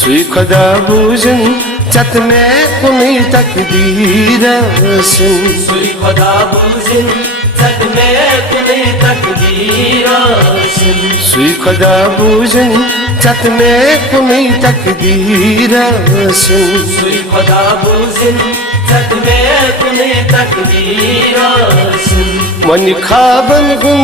Sui khoda bujun chat mein kuni takdeer sin. Sui khoda bujun chat mein kuni takdeer sin. Sui khoda bujun chat mein kuni takdeer sin. Sui khoda bujun chat mein kuni takdeer sin. Mani khaban hum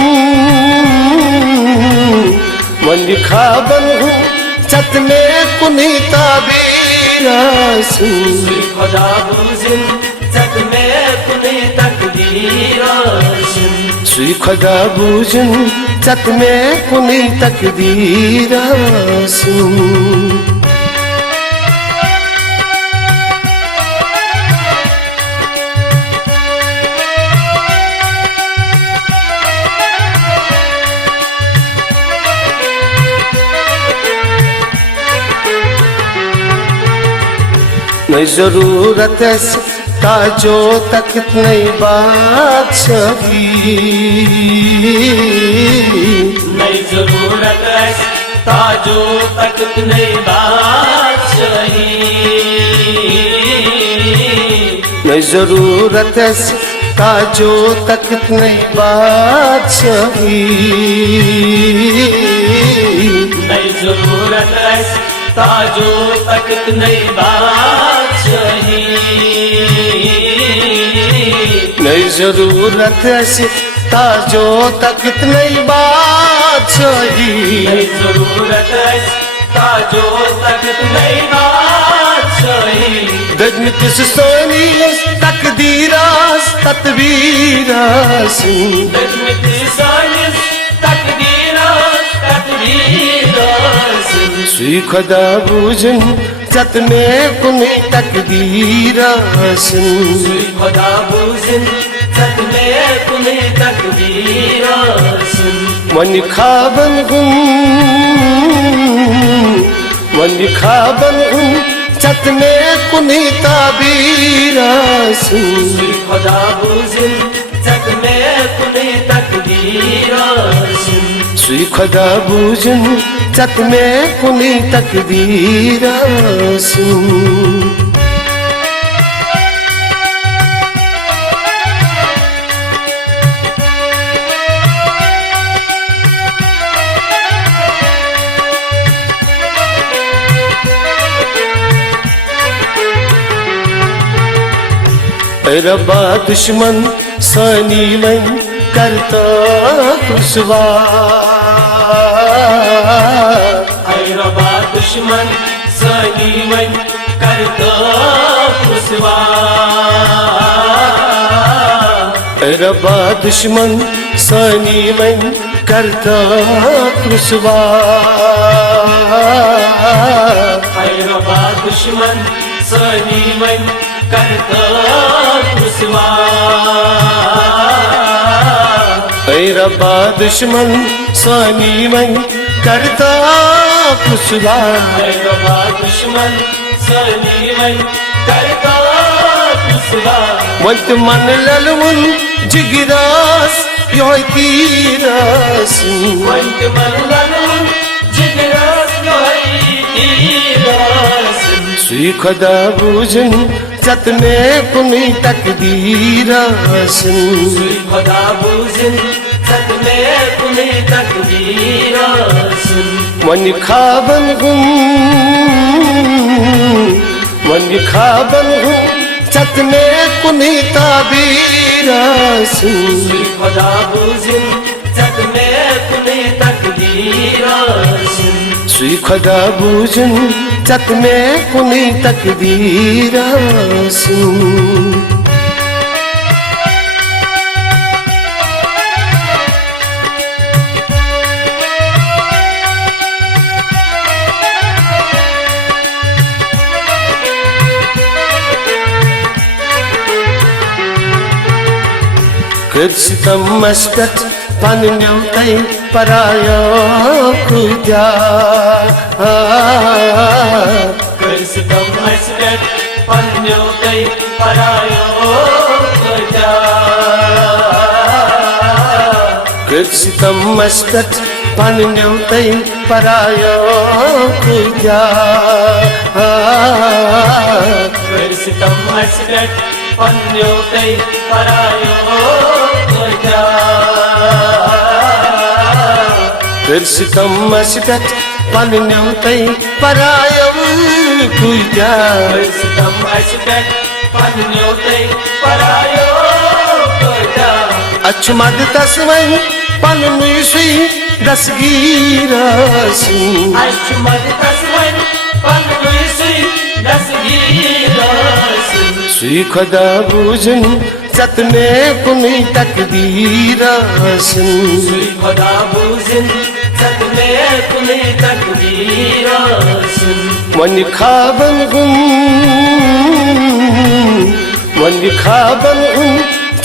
chat mein kuni tabir sin. Sui khoda bujun chat mein kuni takdeer sin. Sui khoda bujun chat mein kuni takdeer sin. नहीं जरूरत है ताजो तख्त नहीं बादशाही, नहीं जरूरत है ताजो तख्त नहीं बादशाही, नहीं जरूरत है ताजो तख्त नहीं बादशाही, नहीं जरूरत है ताजो तख्त नहीं बादशाही, नहीं जरूरत है ताजो तख्त नहीं बादशाही, नहीं जरूरत है ताजो तख्त नहीं बादशाही, दजमतिस सोनी तकदीरास तदबीरास, दजमतिस सोनी तकदीरास तदबीरास, सुई खुदा बूजन चत में कुनी तकदीर हसन। सुई खुदा बूजन चत में कुनी तकदीर हसन। मन खाबन हूँ चत में कुनी ताबीर हसन। सुई खुदा बूजन चत में कुनी तकदीर हसन। सुई खुदा बूजन चत में कुनी तकदीर हसन। रब्बा दुश्मन सानी मन करता रुसवा, रब्बा दुश्मन सानी मन करता रुसवा, रब्बा दुश्मन सानी मन करता रुसवा, रब्बा दुश्मन सानी मन करता रुसवा, रब्बा दुश्मन सानी मन करता रुसवा, रब्बा दुश्मन सानी मन करता रुसवा। वंत मन ललमुन जिगरास योय तीरास, वंत मन ललमुन जिगरास योय तीरास। सुई खुदा बूजन चत में कुनी तकदीर हसन। सुई खुदा बूजन चत में कुनी तकदीर हसन। मन खाबन हूँ चत में कुनी ताबीर हसन। सुई खुदा बूजन चत में कुनी तकदीर हसन। सुई खुदा बूजन चत में कुनी तकदीर Hasan. Kırstım mesket pannyautai paraya kudya, Kırstım mesket pannyautai paraya kudya, Kırstım mesket pannyautai paraya kudya, अस्पत पन्न्यो तै परायो क्या कर सितम अस्पत पन्न्यो तै परायम क्या कर सितम अस्पत पन्न्यो तै परायो क्या अचमद तस्वै पन्नु सुई दसगीरासिन अचमद तस्वै पन्नु सुई दसगीरासिन सुई खुदा बूझन सतने कुनी तकदीरासिन सुई खुदा बूझन सतने कुनी तकदीरासिन मन खाबन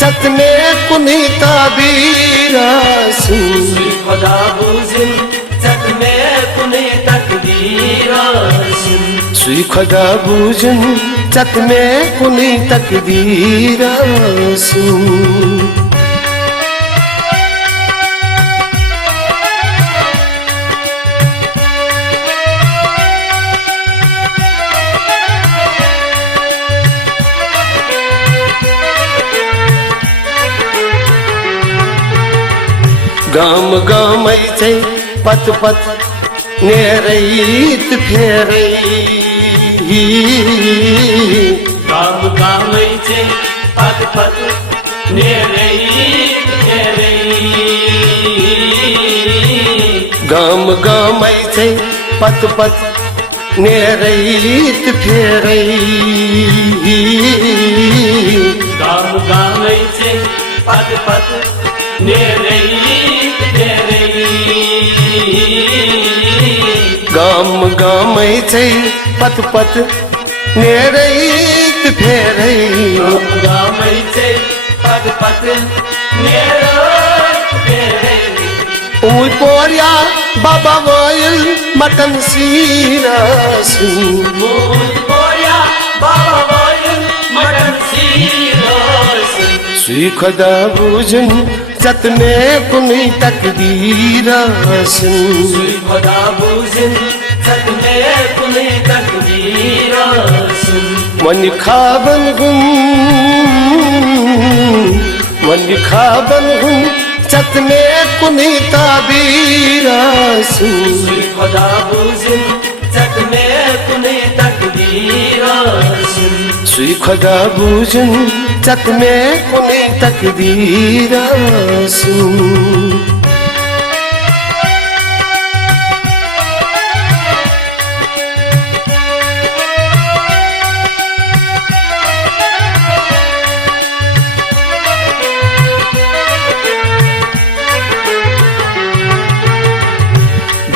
सतने कुनी ताबीरासिन सुई खुदा बूझन सतने कुनी तकदीरासिन सुई खुदा बूझन सतने कुनी तकदीरासिन गाम गाम छै पत पत नेरैत फेरै गाम गाम छै पत पत नेरैत फेरै गाम गाम छै पत पत नेरैत फेरै गाम गाम छै पत पत नेरैत फेरै गाम गाम छै पत पत नेरैत फेरै गाम छै पत पत नेरैत फेरै उई पोरिया बाबा वायल मटन सीरासिन मोद पोरिया बाबा वायल मटन सीरासिन सुई खुदा बूझन सतने कुनी तकदीरासिन सुई खुदा बूझन सतने कुनी तकदीरासिन मन खाबन सतने कुनी ताबीरासिन सुई खुदा बूझन सतने कुनी तकदीरासिन सुई खुदा बूझन सतने कुनी तकदीरासिन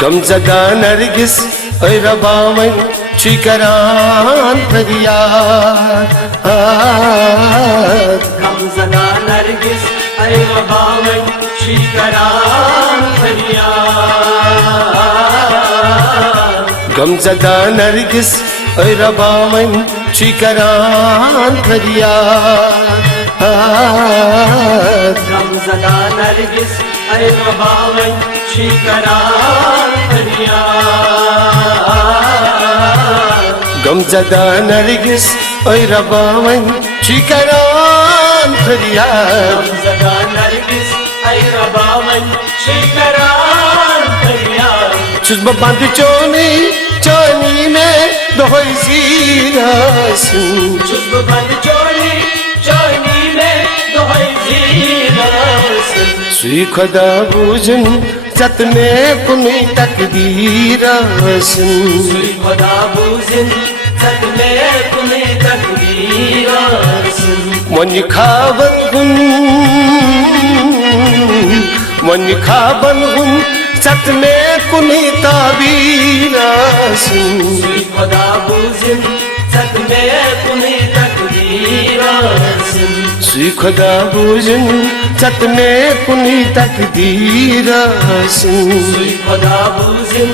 गमजदा नरगिस ऐ रबावन चिकरान फरियाद गमजदा नरगिस ऐ रबावन चिकरान फरियाद गमजदा नरगिस ऐ रबावन चिकरान फरियाद गमजदा नरगिस ऐ रबावन चिकरान फरियाद गमजदा नरगिस ऐ रबावन चिकरान फरियाद गमजदा नरगिस ऐ रबावन चिकरान फरियाद छुस बंद चोनी में दोहई सीरासिन छुस बंद चोनी में दोहई सीरासिन सुई खुदा बूझन सतने कुनी तकदीरासिन सुई खुदा बूझन सतने कुनी तकदीरासिन मन खाबन सतने कुनी ताबीरासिन सुई खुदा बूझन सतने कुनी तकदीरासिन सुई खुदा बूझन सतने कुनी तकदीरासिन सुई खुदा बूझन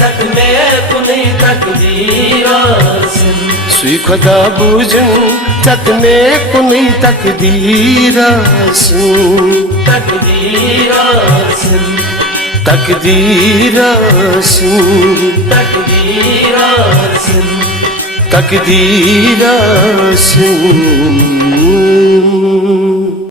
सतने कुनी तकदीरासिन सुई खुदा बूझन सतने कुनी तकदीरासिन तकदीरासिन तकदीरासिन तकदीरासिन takdirasin.